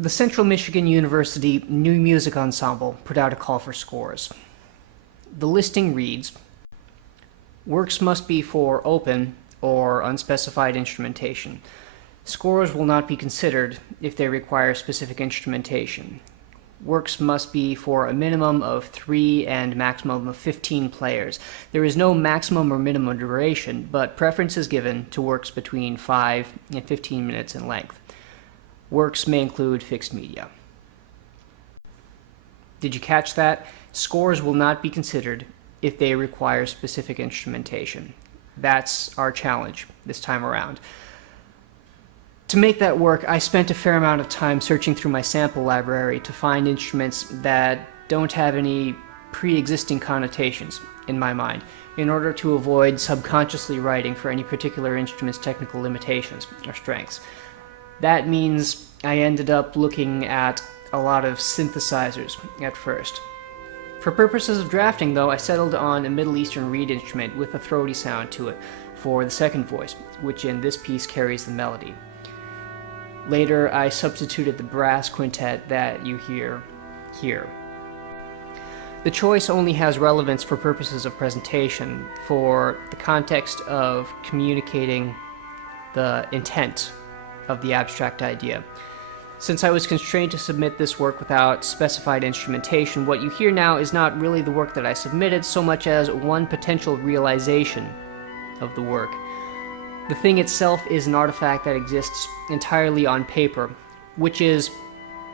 The Central Michigan University New Music Ensemble put out a call for scores. The listing reads, "Works must be for open or unspecified instrumentation. Scores will not be considered if they require specific instrumentation. Works must be for a minimum of 3 and maximum of 15 players. There is no maximum or minimum duration, but preference is given to works between 5 and 15 minutes in length. Works may include fixed media." Did you catch that? Scores will not be considered if they require specific instrumentation. That's our challenge this time around. To make that work, I spent a fair amount of time searching through my sample library to find instruments that don't have any pre-existing connotations in my mind, in order to avoid subconsciously writing for any particular instrument's technical limitations or strengths. That means I ended up looking at a lot of synthesizers at first. For purposes of drafting, though, I settled on a Middle Eastern reed instrument with a throaty sound to it for the second voice, which in this piece carries the melody. Later, I substituted the brass quintet that you hear here. The choice only has relevance for purposes of presentation, for the context of communicating the intent of the abstract idea. Since I was constrained to submit this work without specified instrumentation, what you hear now is not really the work that I submitted so much as one potential realization of the work. The thing itself is an artifact that exists entirely on paper, which is,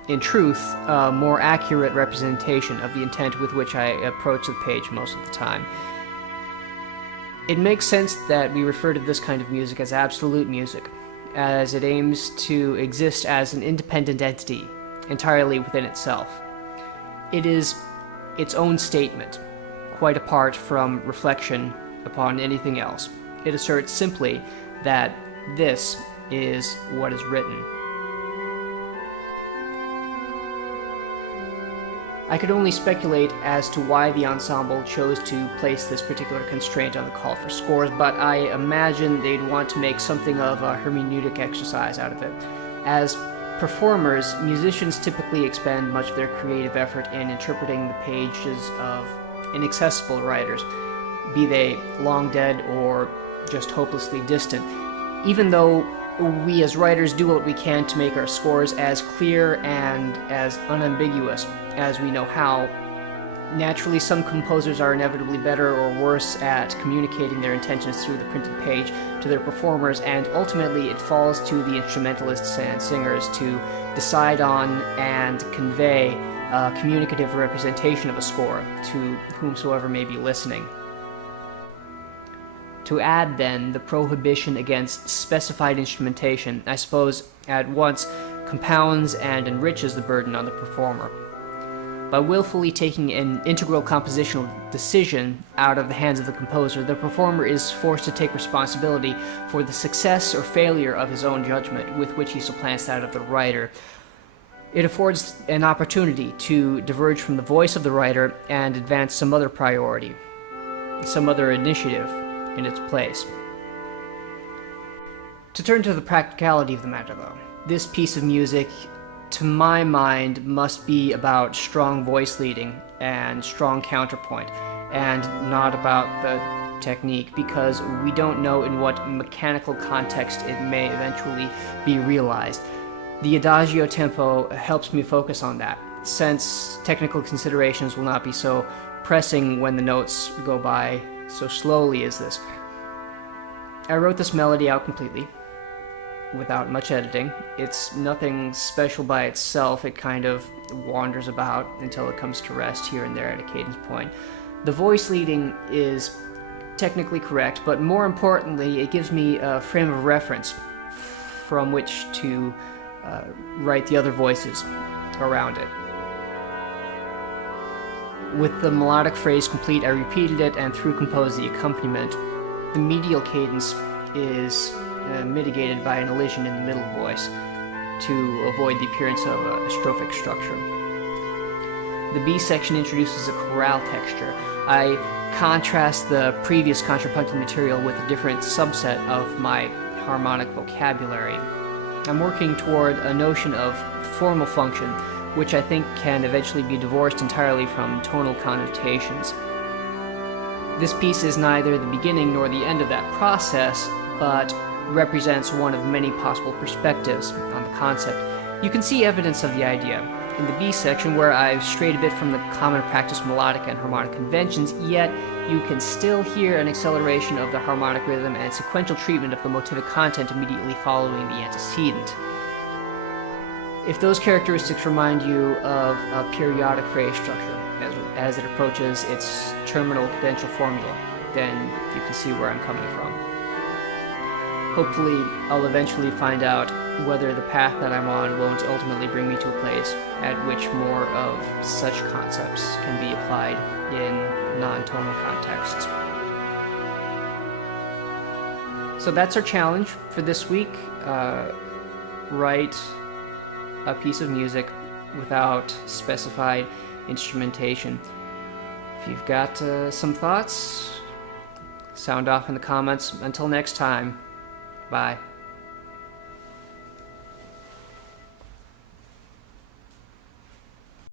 in truth, a more accurate representation of the intent with which I approach the page most of the time. It makes sense that we refer to this kind of music as absolute music, as it aims to exist as an independent entity, entirely within itself. It is its own statement, quite apart from reflection upon anything else. It asserts simply that this is what is written. I could only speculate as to why the ensemble chose to place this particular constraint on the call for scores, but I imagine they'd want to make something of a hermeneutic exercise out of it. As performers, musicians typically expend much of their creative effort in interpreting the pages of inaccessible writers, be they long dead or just hopelessly distant. Even though we as writers do what we can to make our scores as clear and as unambiguous as we know how, naturally some composers are inevitably better or worse at communicating their intentions through the printed page to their performers, and ultimately it falls to the instrumentalists and singers to decide on and convey a communicative representation of a score to whomsoever may be listening. To add, then, the prohibition against specified instrumentation, I suppose, at once compounds and enriches the burden on the performer. By willfully taking an integral compositional decision out of the hands of the composer, the performer is forced to take responsibility for the success or failure of his own judgment, with which he supplants that of the writer. It affords an opportunity to diverge from the voice of the writer and advance some other priority, some other initiative in its place. To turn to the practicality of the matter, though, this piece of music, to my mind, must be about strong voice leading and strong counterpoint, and not about the technique, because we don't know in what mechanical context it may eventually be realized. The adagio tempo helps me focus on that, since technical considerations will not be so pressing when the notes go by so slowly as this. I wrote this melody out completely, without much editing. It's nothing special by itself. It kind of wanders about until it comes to rest here and there at a cadence point. The voice leading is technically correct, but more importantly, it gives me a frame of reference from which to write the other voices around it. With the melodic phrase complete, I repeated it and through composed the accompaniment. The medial cadence is mitigated by an elision in the middle voice to avoid the appearance of a strophic structure. The B section introduces a chorale texture. I contrast the previous contrapuntal material with a different subset of my harmonic vocabulary. I'm working toward a notion of formal function, which I think can eventually be divorced entirely from tonal connotations. This piece is neither the beginning nor the end of that process, but represents one of many possible perspectives on the concept. You can see evidence of the idea in the B section, where I've strayed a bit from the common practice melodic and harmonic conventions, yet you can still hear an acceleration of the harmonic rhythm and sequential treatment of the motivic content immediately following the antecedent. If those characteristics remind you of a periodic phrase structure as it approaches its terminal cadential formula, then you can see where I'm coming from. Hopefully, I'll eventually find out whether the path that I'm on won't ultimately bring me to a place at which more of such concepts can be applied in non-tonal contexts. So that's our challenge for this week. Write a piece of music without specified instrumentation. If you've got some thoughts, sound off in the comments. Until next time, bye.